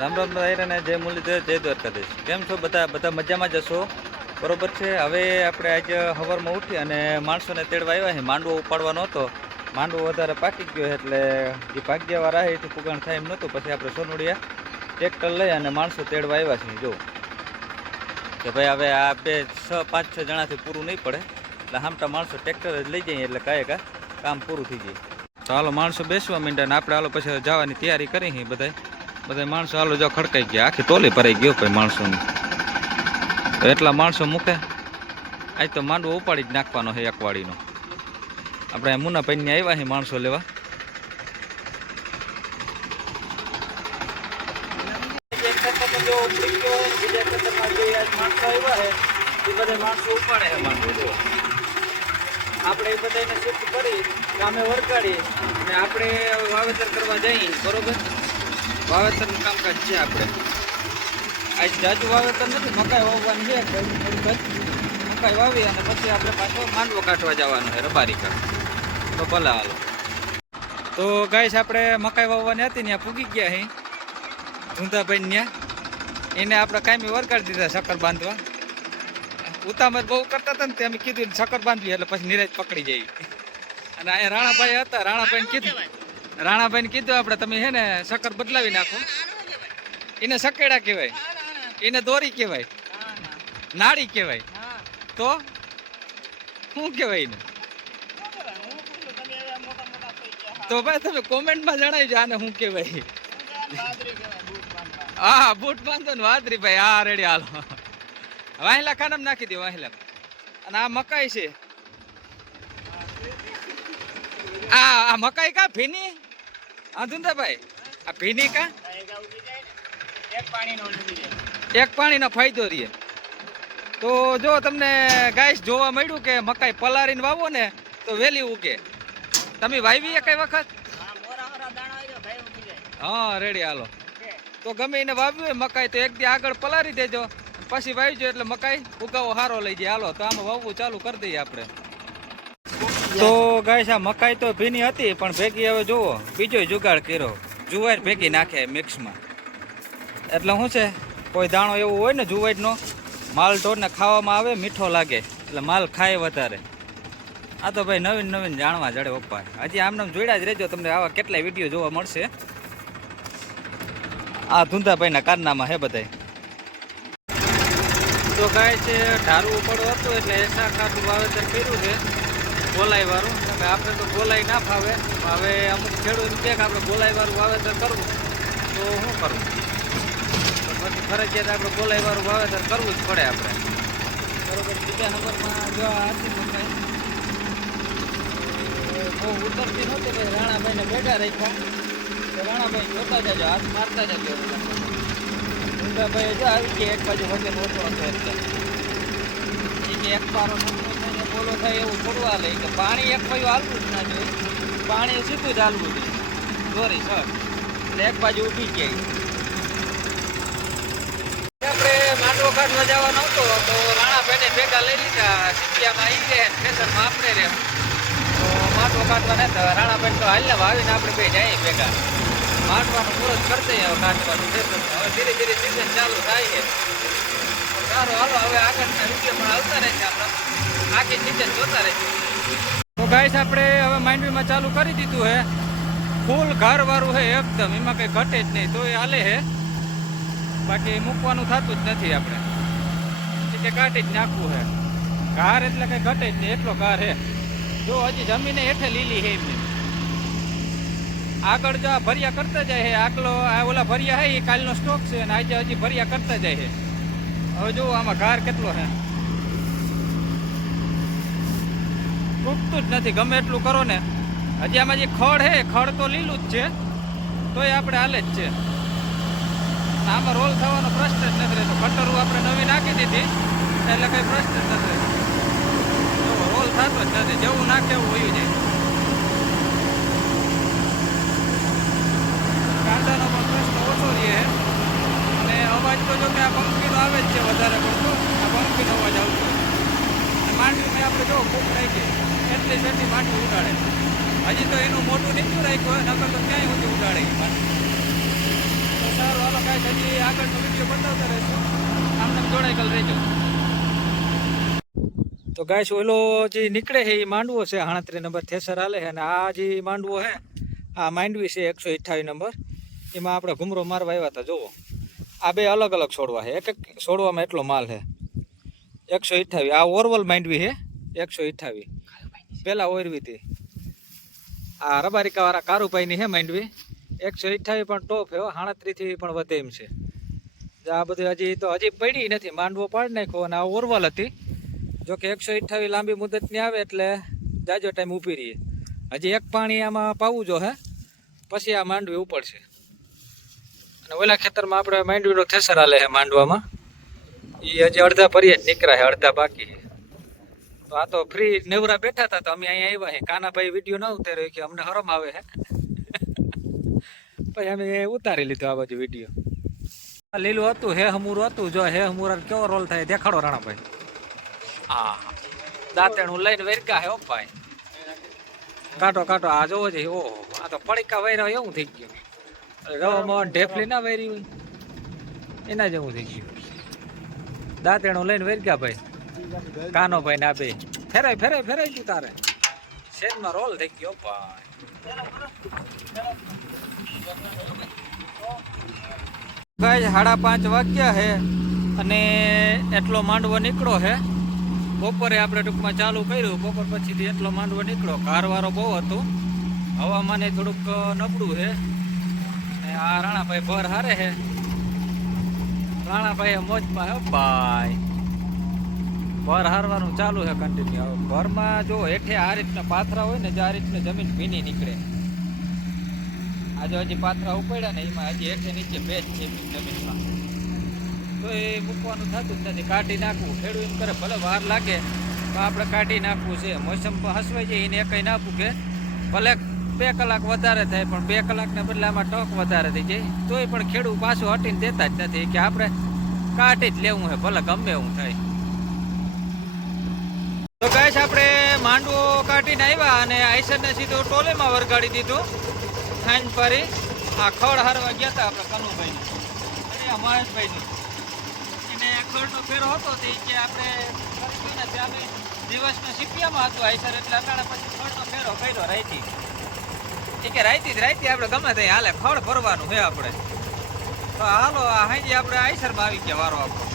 રામ રામ રાયરાને જય મુરલીધર જય દ્વારકાધીશ. કેમ છો બધા? બધા મજામાં જ હશો, બરોબર છે. હવે આપણે આજે સવારમાં ઉઠી અને માણસોને તેડવા આવ્યા છે. માંડવો ઉપાડવાનો હતો, માંડવો વધારે પાકી ગયો એટલે એ ભાગ્યવાળા એથી પુગાણ થાય એમ નહોતું. પછી આપણે સોનુડિયા ટ્રેક્ટર લઈ અને માણસો તેડવા આવ્યા છીએ. જો કે ભાઈ હવે આ 5-6 જણાથી પૂરું નહીં પડે એટલે હામટા માણસો ટ્રેક્ટર જ લઈ જઈએ એટલે કાંઈ કામ પૂરું થઈ જાય. તો હાલો માણસો બેસવા માંડ્યા ને આપણે હાલો પછી જવાની તૈયારી કરી બધા માણસો હાલો જો ખડકાઈ ગયા, આખી ટોલી ભરાઈ ગયો ભાઈ માણસોની. એટલા માણસો મૂકે આજ તો માંડવો ઉપાડી જ નાખવાનો છે એકવાડીનો. આપણે મુનાભાઈ ને આવ્યા છે માણસો લેવા. આપણે એ બધાને શિફ્ટ કરી કામે વરગાડી અને આપણે વાવેતર કરવા જઈએ, બરોબર. વાવેતરનું કામકાજ છે. આપણે આજ જાજુ વાવેતર નથી, મકાઈ વાવવાની છે. મકાઈ વાવી અને પછી આપણે પાછો માંડવો કાઢવા જવાનો છે રબારી કાઢ. તો ભલે હાલો. તો ગાઈસ આપણે મકાઈ વાવવાની હતી ત્યાં પૂગી ગયા અહીં ધૂંધાભાઈ ત્યાં. એને આપણે કાયમી વરગાડી દીધા શક્કર બાંધવા. ઉતામત બહુ કરતા હતા ને તે અમે કીધું શક્કર બાંધવી એટલે પછી નિરાજ પકડી જઈ. અને અહીંયા રાણાભાઈ હતા, રાણાભાઈને કીધું આપણે તમે હે ને શક્કર બદલાવી નાખો. એને સકેડા કહેવાય, એને દોરી કહેવાય, નાળી કહેવાય. તો શું કહેવાય એને? તો ભાઈ તમે કોમેન્ટમાં જણાવજો આને શું કહેવાય. હા, બૂટ બાંધો ને વાદરી ભાઈ. હા રેડી હાલો. વાહિલા ખાનામાં નાખી દો વાહિલા. અને આ મકાઈ છે. આ મકાઈ કા ભીની? હા ધુંધાભાઈ, આ ભીની કા એક પાણીનો ફાયદો રહે. તો જો તમને ગાઈસ જોવા મળ્યું કે મકાઈ પલારીને વાવો ને તો વેલી ઉગે. તમે વાવી કઈ વખત? હા રેડી હાલો. તો ગમે એને વાવ્યું હોય મકાઈ તો એક દી આગળ પલારી દેજો, પછી વાવીજો એટલે મકાઈ ઉગાવો સારો લઈ જાય. હાલો તો આમાં વાવવું ચાલુ કરી દઈએ આપણે. તો ગાઈસ આ મકાઈ તો ભીની હતી પણ ભેગી હવે જુઓ બીજો જુગાડ કર્યો. જુવાર ભેગી નાખે મિક્સમાં. એટલે શું છે, કોઈ દાણો એવું હોય ને જુવારનો માલ ઢોરને ખાવામાં આવે, મીઠો લાગે એટલે માલ ખાય વધારે. આ તો ભાઈ નવીન જાણવા જડે પપ્પા. હજી આમને જોડ્યા જ રહેજો, તમને આવા કેટલાય વિડીયો જોવા મળશે. આ ધુંધાભાઈના કારનામાં હે બધાય. તો ગાય છે ઢારું પડવું હતું એટલે એસા ખાતું વાવેતર કર્યું છે ગોલાઈ વાળું. આપણે તો ગોલાઈ ના ફાવે. હવે અમુક ખેડૂત કહે કે આપણે ગોલાઈ વાળું વાવેતર કરવું તો શું કરવું? તો પછી ફરજિયાત આપણે ગોલાઈ વાળું વાવેતર કરવું જ પડે આપણે, બરોબર. બીજા નંબરમાં જો આ હતી મકાઈ બહુ ઉતરતી નહોતી ભાઈ. રાણાભાઈને બેઠા રાખ્યા તો રાણાભાઈ જોતા જજો, હાથ મારતા જજો. ભાઈ જો આવી ગયા એક બાજુ વજન ઓછો હતો એટલે કે એક પારો થઈને બોલો થાય એવું થોડું હાલે કે પાણી એક બાજુ હાલવું જ ના જોઈએ, પાણી સીધું જ હાલવું જોઈએ દોરી સર. એટલે એક બાજુ ઊભી ગયા. આપણે માંડવો કાઢવા જવાનો હતો તો રાણાભાઈને ભેગા લઈ લીધા. સિપિયામાં આવી ગયા ફેશનમાં આપણે રહે તો માંડવો કાઢવા નતા. રાણાભાઈ તો હાલને વાવીને આપણે બે જઈએ ભેગા. માંડવાનું મુહૂર્ત કરશે હવે કાઢવાનું ફેશન. હવે ધીરે ધીરે સિઝન ચાલુ થાય છે. સારું હાલો હવે આગળના વિડીયો પણ આવતા રહેશે, આપણે આખી સિઝન જોતા રહેશે. તો ગાઈસ આપણે હવે માંડવીમાં ચાલુ કરી દીધું હે. ફૂલ ઘરવાળું હે એકદમ, એમાં કંઈ ઘટે જ નહીં. તો એ હાલે હે, બાકી મૂકવાનું થતું જ નથી. આપણે કે કાઢી જ નાખવું હે. ઘાર એટલે કંઈ ઘટે જ નહીં, એટલો ઘાર હે. જો હજી જમીને હેઠે લીલી હે એમની. આગળ જો આ ભર્યા કરતા જાય છે. આગલો આ ઓલા ભર્યા છે એ કાલનો સ્ટોક છે અને આજે હજી ભર્યા કરતા જાય છે. હવે જુઓ આમાં ઘાર કેટલો છે, તૂટતું જ નથી ગમે એટલું કરો ને. હજી આમાં જે ખડ છે, ખડ તો લીલું જ છે તોય આપણે હાલે જ છે. આમાં રોલ થવાનો પ્રશ્ન જ નથી રહેતો. કટરું આપણે નવી નાખી દીધી એટલે કંઈ પ્રશ્ન જ નથી રહેતો. રોલ થતો જ નથી, જેવું નાખે એવું વયું જાય. કાંટાનો પણ પ્રશ્ન ઓછો રહે અને અવાજ તો જો કે આ પંખીનો આવે જ છે વધારે પડતો. આ પંખીનો અવાજ આવતો માંડવીમાં આપણે જો ફૂક રાખીએ એટલી સેટી માંડવી ઉડાડે. હજી તો એનું મોટું નીચું રાખ્યું હોય, નકર તો ક્યાંય સુધી ઉડાડે. તો સારું હાલો કાંઈ હજી આગળનો વિડીયો બનાવતા રહીશું. આમને જોડાયેલ રહેજો. તો ગાઈસ ઓલો જે નીકળે છે એ માંડવો છે 38 નંબર થેસર હાલે છે. અને આ જે માંડવો છે આ માંડવી છે 128 નંબર. એમાં આપણે ઘૂમરો મારવા આવ્યા હતા. જુઓ આ બે અલગ અલગ છોડવા છે. એક એક છોડવામાં એટલો માલ છે. 128 આ ઓરવલ માંડવી છે 128. પહેલાં ઓરવી હતી આ રબારિકાવાળા કારુભાઈની છે માંડવી 128 પણ ટોપ છે. 38 થી પણ વધે એમ છે. આ બધી હજી પડી નથી. માંડવો પાડી નાખ્યો. અને આ ઓરવલ હતી. જોકે 128 લાંબી મુદતની આવે એટલે જાજો ટાઈમ ઊભી રહીએ. હજી એક પાણી આમાં પાવું જો હે પછી આ માંડવી ઉપડશે. અને ઓલા ખેતરમાં આપણે માંડવીનો થેસર હાલે છે માંડવામાં. એ હજી અડધા ભરીએ જ નીકળ્યા છે, અડધા બાકી છે. તો આ તો ફ્રી નેવરા બેઠા હતા તો અમે અહીંયા આવ્યા છે. કાનાભાઈ વિડીયો ના ઉતાર્યો કે અમને હરમ આવે છે. પછી અમે ઉતારી લીધો આ બાજુ વિડીયો. લીલું હતું હે હમુરું હતું. જો હે હમુરા કેવો રોલ થાય દેખાડો રાણાભાઈ. હા દાંતેણું લઈને વેરકા હે ઓ ભાઈ. કાંટો કાંટો આ જોવો છે. ઓહો આ તો પડીકા વૈરા એવું થઈ ગયું. રવામાં ઢેફલી ના વૈરી હોય એના જેવું થઈ ગયું. દાંતેણું લઈને વેરકા ભાઈ. કાનો ભાઈ ના બે ફેરાય ફેરાય ફેરાય તું તારે શેરમાં રોલ થઈ ગયો ભાઈ. ગાઈસ 5:30 વાગ્યા છે અને એટલો માંડવો નીકળો છે. બપોરે આપણે ટૂંકમાં ચાલુ કર્યું. બપોર પછીથી એટલો માંડવો નીકળો. કારવારો બહુ હતું. હવામાને થોડુંક નબળું છે. આ રાણાભાઈ ભર હારે છે. રાણાભાઈ મોજમાં હે ભાઈ. ભર હારવાનું ચાલુ છે કન્ટિન્યુ. ભરમાં જો હેઠે આ રીતના પાથરા હોય ને જે આ રીતના જમીન ભીની નીકળે. આજે હજી પાથરા ઉપડ્યા ને એમાં હજી હેઠે નીચે ભેજ છે જમીનમાં. તો એ મૂકવાનું થતું જ નથી. કાઢી નાખવું. ખેડૂત એમ કરે ભલે વાર લાગે તો આપણે કાઢી નાખવું છે. મોસમ હસવાઈ જાય એને કંઈ ના પૂગે. ભલે 2 કલાક વધારે થાય પણ 2 કલાકના બદલે આમાં ટોક વધારે થઈ જાય તોય પણ ખેડૂત પાછું હટીને દેતા જ નથી કે આપણે કાઢી જ લેવું છે ભલે ગમે એવું થાય. તો ગાઈસ આપણે માંડવો કાઢીને આવ્યા અને આઈસરને સીધું ટોલેમાં વરગાડી દીધું. ખાંડ પારી આ ખડ હારવા ગયા હતા આપણે કનુભાઈ અને મહેશભાઈનું. એને ખડનો ફેરો હતો તે કે આપણે દિવસના સિપિયામાં હતું આઈસર એટલે અટાણે પછી ખડનો ફેરો કર્યો રાઈતી. એ કે રાઈતી આપણે ગમે તે હાલે ખડ ભરવાનું છે આપણે. તો હાલો હાજી આપણે આઈસરમાં આવી ગયા વારો આપણો.